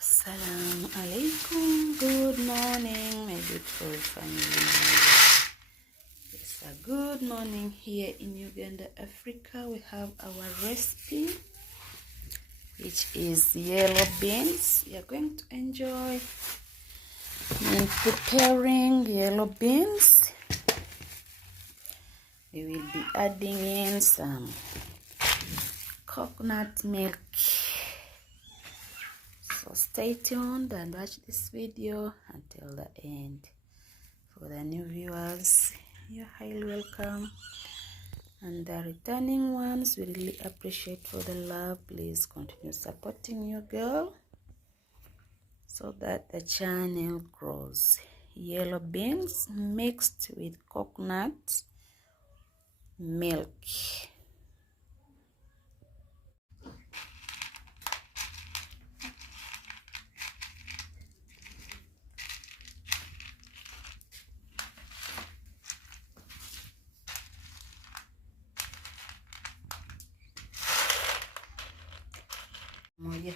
Assalamu alaikum. Good morning, my beautiful family. It's a good morning here in Uganda, Africa. We have our recipe, which is yellow beans. We are going to enjoy in preparing yellow beans. We will be adding in some coconut milk. So stay tuned and watch this video until the end. For the new viewers, you're highly welcome. And the returning ones, we really appreciate for the love. Please continue supporting your girl so that the channel grows. Yellow beans mixed with coconut milk. Moja.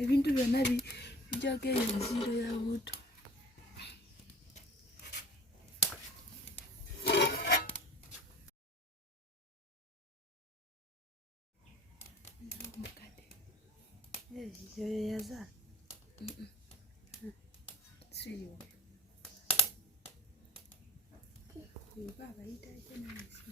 Ebintu byonna bijjako enziro ya buto. Yaza. Siyo. Baba itaite na nsi.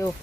Yo.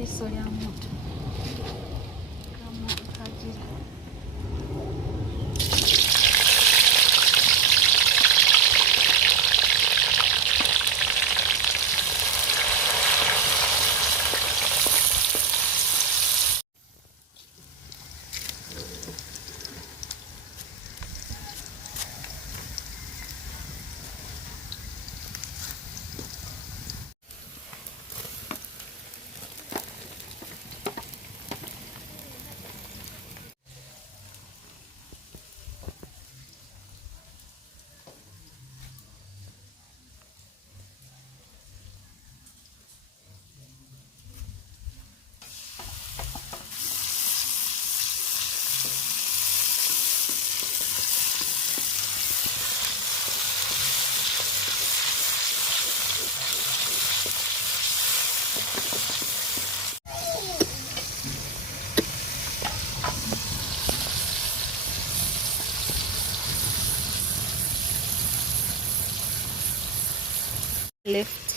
Liso lya moto kagira left.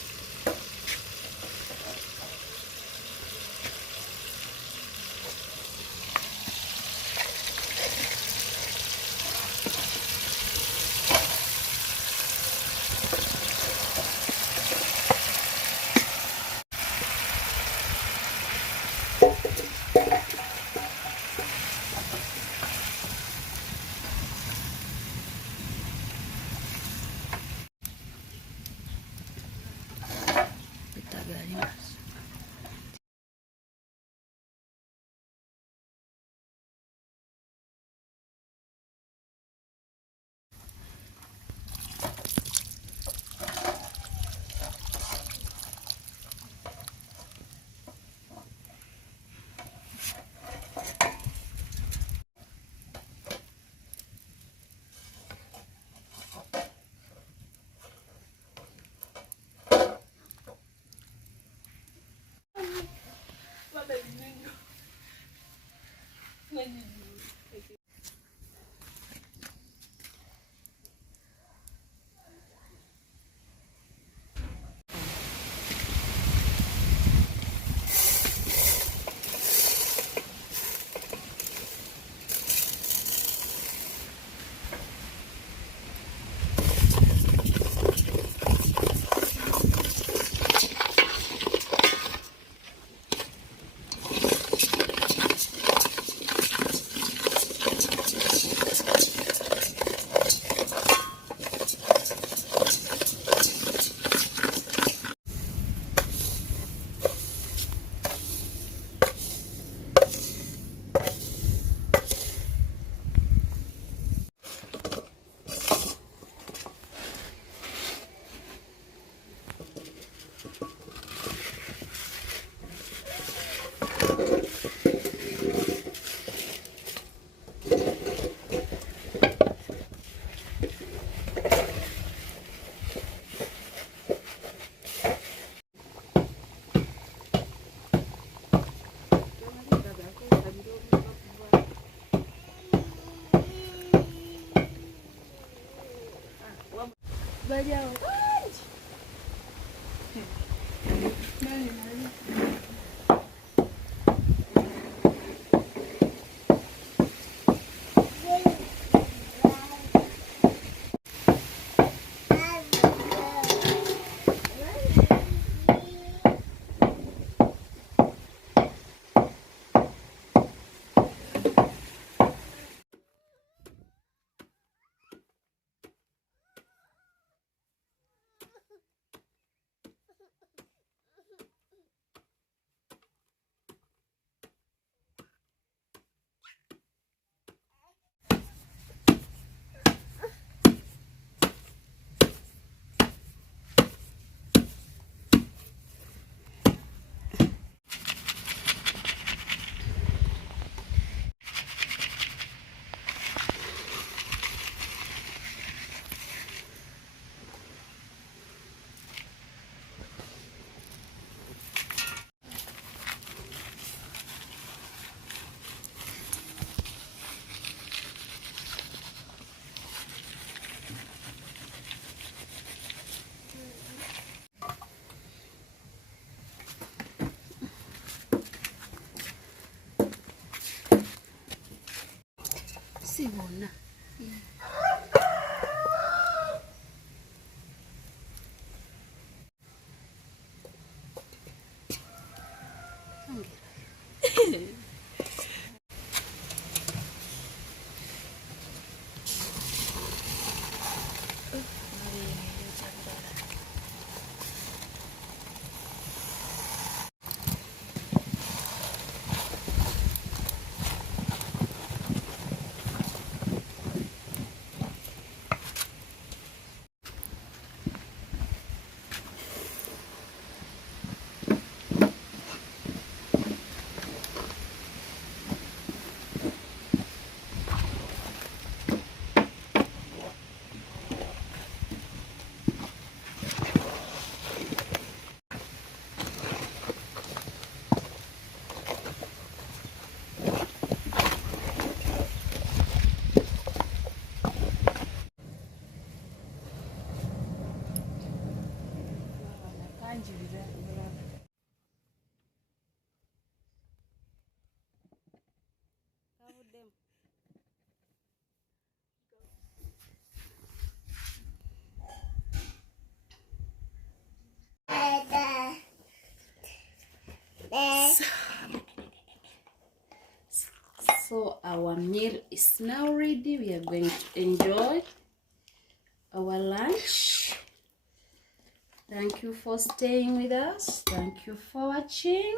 Bajawo. Sibona. So our meal is now ready. We are going to enjoy our lunch. Thank you for staying with us. Thank you for watching.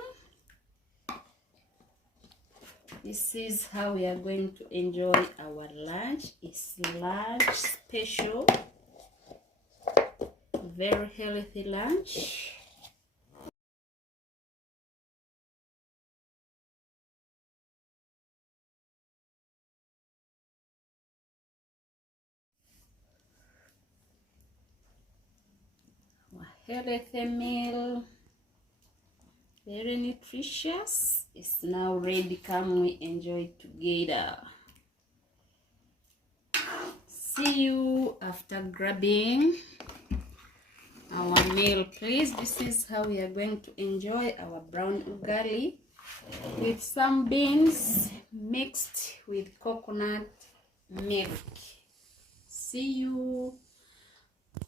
This is how we are going to enjoy our lunch. It's lunch special, very healthy lunch. Healthy meal, very nutritious. It's now ready. Come, we enjoy together. See you after grabbing our meal, please. This is how we are going to enjoy our brown ugali with some beans mixed with coconut milk. See you.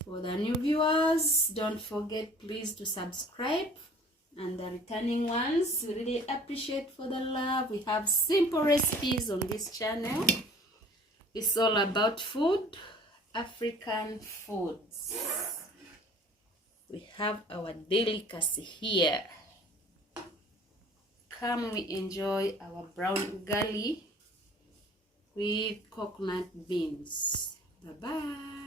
For the new viewers, don't forget please to subscribe, and the returning ones, we really appreciate for the love. We have simple recipes on this channel. It's all about food, African foods. We have our delicacy here. Come, we enjoy our brown ugali with coconut beans. Bye bye.